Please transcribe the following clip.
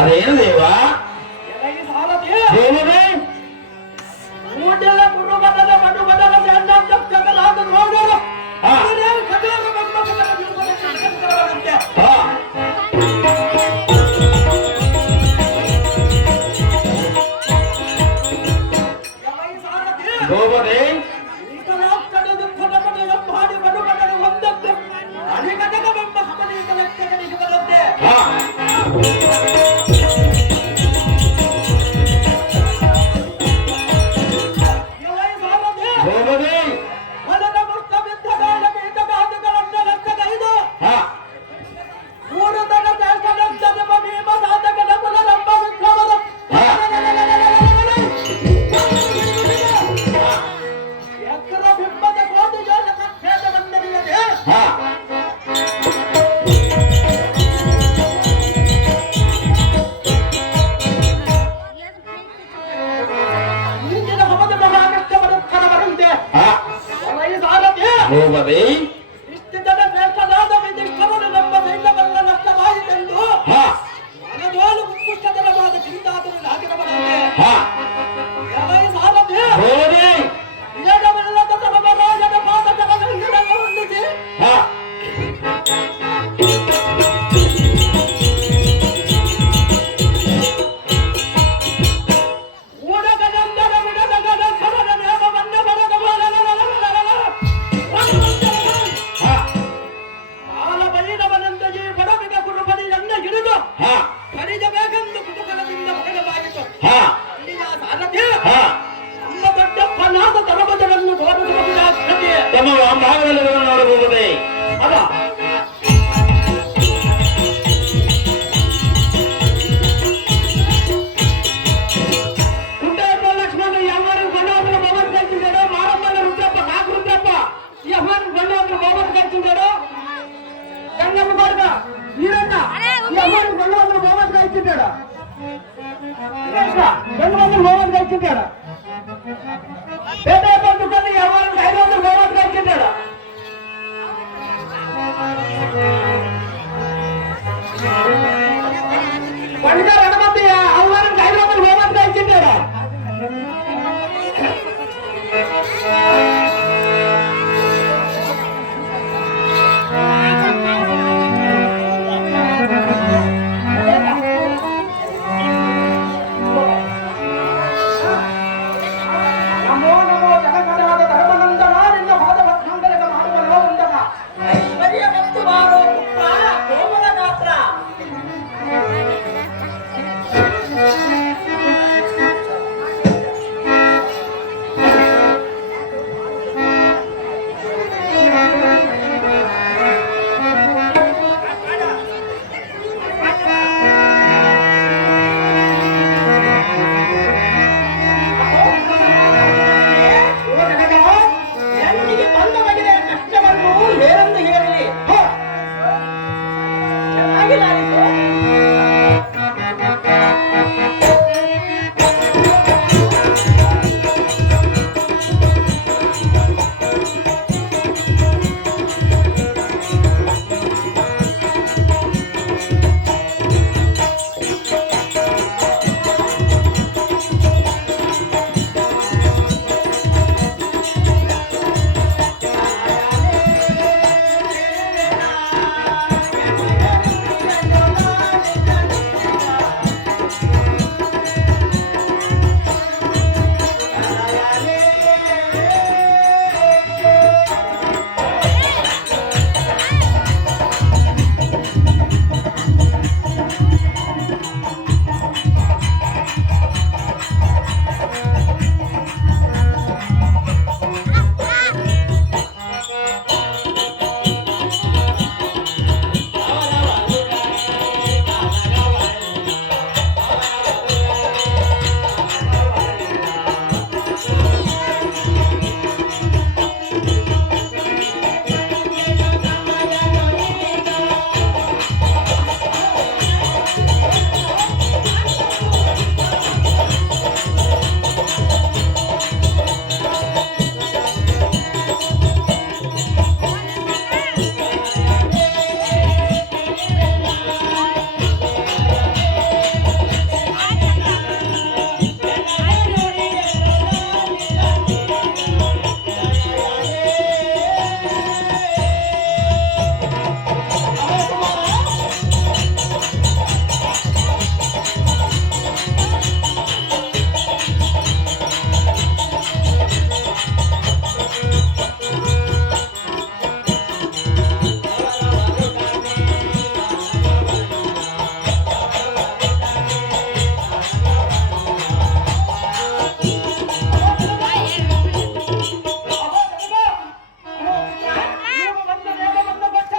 ಅದೇನು ದೇವ ಎನಗೆ ಸಾಲದೆ ದೇವರೇ ಮೂಡೆಲ್ಲ ಗುರು ಬದಲ ಮಡು ಬದಲ ಸಂತ ಜಗಲಾದ ನೋಡರು ಹಾ. ಅವರೇ ಕದರ ನಮ್ಮ ಕದರ ಬಿಡುವುದಕ್ಕೆ ಹಾ ಎನಗೆ ಸಾಲದೆ ಗೋವರೇ ಹಾ ಗೋವರೇ ಹಾ ಹಾ ಹಾ ಗೋವರೇ ಇಷ್ಟು ಜನ ಶ್ರೇಷ್ಠರಾದ ವಿಧಿಷ್ಠರನ್ನು ನಮ್ಮ ಸೈನ್ಯವನ್ನ ನಷ್ಟವಾಯಿತೆಂದು ಹಾ ಮನದೋಳು ಉತ್ಕೃಷ್ಟತರವಾದ ಚಿಂತಾತರು ನಾಗಿರಬಲ್ಲದೆ ಹಾ ಎಲೈ ಸಾರಥಿ ಗೋವರೇ ಏಡವಿಲ್ಲದ ಧರ್ಮರಾಜನ ಪಾದಕಗಳನ್ನು ಹೊಂದಿಸಿ ಹಾ ಊಡಗದಂದರ ವಿಡದಗದ ಕರನ ನೇಮವನ್ನ ಬರದ ಹಾ ಕಾಲ ಬೈರವನಂದಜಿ ಬಡವಿಗೆ ಕುರುಬಲಿಯನ್ನ ಹಿಡಿದು ಹಾ ಕಡಿಯಬೇಕೆಂದು ಕುತೂಹಲದಿಂದ ಹೊರಗಲಾಗಿತ್ತು ಹಾ ಅಲ್ಲಿಯ ಸಾರಥಿ ಹಾ ನಮ್ಮ ದೊಡ್ಡಪ್ಪನಾದ ತರಬದರನ್ನು ತೋರಿಸುವುದಾಗ್ತದೆ ತಮ್ಮ ಭಾಗದಲ್ಲಿ ನೋಡಬಹುದೇ ಅದ ಕುಂಟೇಶ್ವರ ಲಕ್ಷ್ಮಣ ಯಮನ ಗಂಡೋದ್ರ ಭವನ್ ಕಳಿಸಿದ್ದಾడు ಮಾರಮ್ಮನ ರುದ್ರಪ್ಪ ನಾಲ್ಕು ರುದ್ರಪ್ಪ ಯಮನ್ ಗಂಡೋದ್ರ ಭವನ್ ಕಳಿಸಿದ್ದಾడు ಗಂಗಮ್ಮ ಬಾರ್ಗ ಈರಣ್ಣ ಯಮನ್ ಗಂಡೋದ್ರ ಭವನ್ ಕಳಿಸಿದ್ದಾడు ಗಂಡೋದ್ರ ಭವನ್ ಕಳಿಸಿದ್ದಾడు ಬೇಟೆ ಬಂದುಕೊಂಡು ಯಮನ್ ಗಂಡೋದ್ರ ಭವನ್ ಕಳಿಸಿದ್ದಾడు ಪಂಡಿತ ರಣಮಂದಿಯ ಅವರನ್ನು ಗಂಡೋದ್ರ ಭವನ್ ಕಳಿಸಿದ್ದಾడు ನಮೋ ನಮೋ ಜಗನ್ನಾಥ ಧರ್ಮನಂದನ ನಿನ್ನ ಪಾದ ಭಕ್ತಾಂಗರಗ ಮಾಡುವ ಉಂಡನ ಐಶ್ವರ್ಯ ಮತ್ತು ಬಾರೋ ಪುತ್ರ ಕೋಮಲ ಗಾತ್ರ ಹೆಣ್ಣಿಗೆ ಬಂದ ಬಗೆಯ ಕಷ್ಟವನ್ನು ಹೇರೆಂದು ಹೇಳಲಿ ಚೆನ್ನಾಗಿ ಲಾಲಿಸು